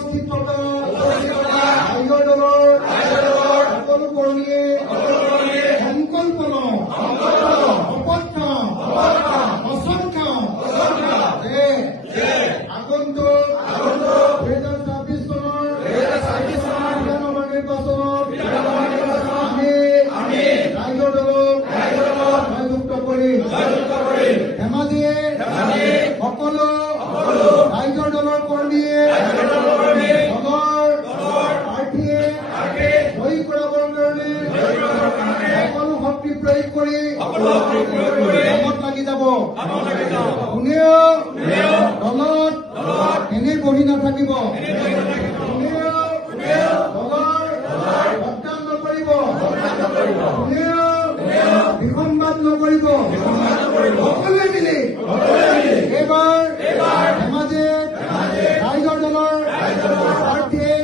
উপস্থিত থকা ৰাইজৰ দলৰ সকলো কৰ্মীয়ে সংকল্প লওঁ, শপত খাওঁ, বচন খাওঁ যে আগন্তুক 2026 চনৰ বিধানসভা নিৰ্বাচনত আমি ৰাইজৰ দলক জয়যুক্ত কৰিম। ধেমাজিয়ে সকলো ৰাইজৰ দলৰ কৰ্মীয়ে দলৰ প্ৰাৰ্থীয়ে জয়ী কৰাবৰ কাৰণে সকলো শক্তি প্ৰয়োগ কৰি কামত লাগি যাব। কোনেও দলত এনেই বহি নাথাকিব, কোনেও দলৰ ভোটদান নকৰিব, কোনেও বিসম্বাদ নকৰিব। সকলোৱে মিলি এইবাৰ ধেমাজিত ৰাইজৰ দলৰ প্ৰাৰ্থীয়ে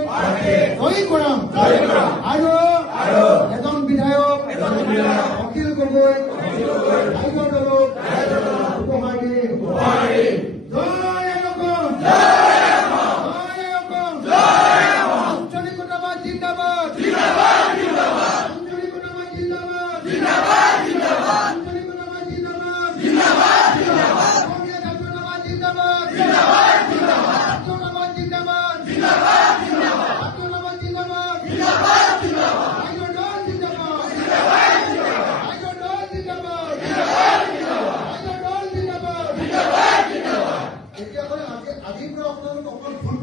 জয়ী কৰাম আৰু এজন বিধায়ক অখিল গগৈ ৰাইজৰ দলক উপহাৰ দিম। জয় অসম, জয় অসম, আঞ্চলিকতাবাদ জিন্দাবাদ, আঞ্চলিকতাবাদ জিন্দাবাদ, আঞ্চলিকতাবাদ জিন্দাবাদ, অসমীয়া জাতীয়তাবাদ জিন্দাবাদ, জাতীয়তাবাদ জিন্দাবাদ, জাতীয়তাবাদ জিন্দাবাদ, ৰাইজৰ দল জিন্দাবাদ, ৰাইজৰ দল জিন্দাবাদ, ৰাইজৰ দল জিন্দাবাদ। তেতিয়াহ'লে আজিৰ পৰা আপোনালোক অকল ভোট